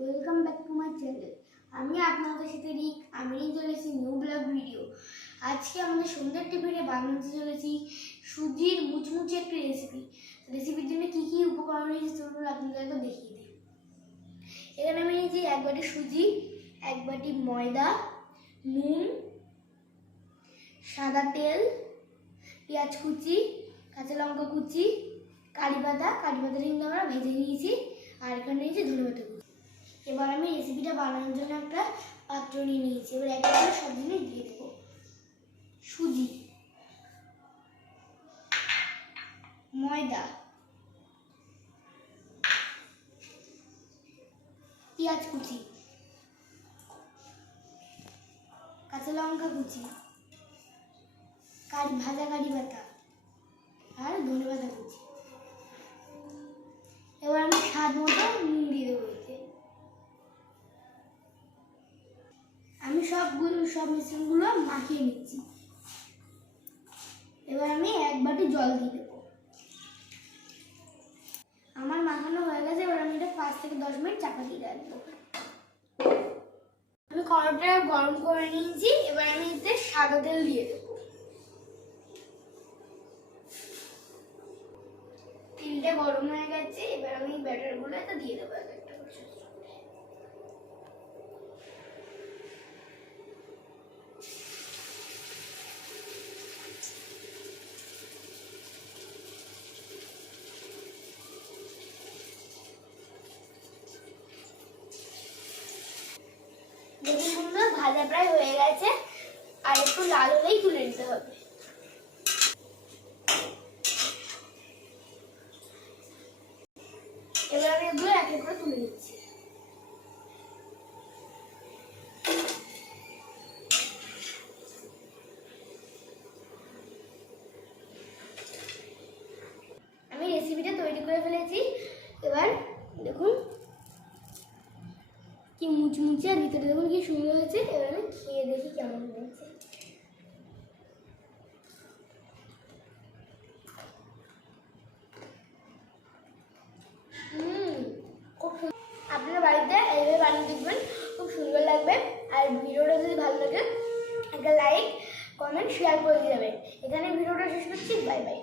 Welcome back to my channel. আমি আপনাদের সাথে রিক। আমি নিয়ে চলেছি নিউ ব্লগ ভিডিও। আজকে আমাদের সন্ধ্যার টিফিনে বানাতে চলেছি সুজির মুচমুচে একটি রেসিপি। রেসিপির জন্য কী কী উপকরণ রয়েছে চলুন আপনাদেরকে দেখিয়ে দিই। এখানে আমি নিয়েছি 1 বাটি সুজি, 1 বাটি ময়দা, নুন, সাদা তেল, পেঁয়াজ কুচি, কাঁচা লঙ্কা কুচি, কারি পাতা কিন্তু আমরা ভেজে নিয়েছি, আর এখানে নিয়েছি ধনেপাতা কুচি। এবার আমি রেসিপিটা বানানোর জন্য একটা পাত্র নিয়ে নিয়েছি। এবার এক করে সব জিনিস দিয়ে দেবো। সুজি, ময়দা, পেঁয়াজ কুচি, কাঁচা লঙ্কা কুচি, ভাজা কারি পাতা আর ধনেপাতা কুচি। এবার আমি স্বাদ মতো নুন দিয়ে দেবো। আমি সব মিশ্রণগুলো মাখিয়ে নিচ্ছি। এবার আমি 1 বাটি জল দিয়ে দেবো। আমার মাখানো হয়ে গেছে। এবার আমি এটা 5 থেকে 10 মিনিট চাপা দিয়ে রাখবো। আমি কড়াইটা গরম করে নিয়েছি। এবার আমি এতে সাদা তেল দিয়ে দেবো। তেলটা গরম হয়ে গেছে। এবার আমি ব্যাটারগুলো এটা দিয়ে দেবো একটা একটা করে। দেখুন বন্ধুরা, ভাজা প্রায় হয়ে গেছে, আর একটু লাল হলেই তুলে নিতে হবে। এবার আমি এগুলো এক এক করে তুলে নিচ্ছি। আমি রেসিপিটা তৈরি করে ফেলেছি। এবার দেখুন কি মুচমুচে, আর ভিতরে দেখুন কি সুন্দর হয়েছে। এবার আমি খেয়ে দেখি কেমন হয়েছে। খুব সুন্দর। আপনারা বাড়িতে এইভাবে বানিয়ে দেখবেন, খুব সুন্দর লাগবে। আর ভিডিওটা যদি ভালো লাগে একটা লাইক, কমেন্ট, শেয়ার করে দিয়ে যাবেন। এখানে ভিডিওটা শেষ করছি। Bye bye.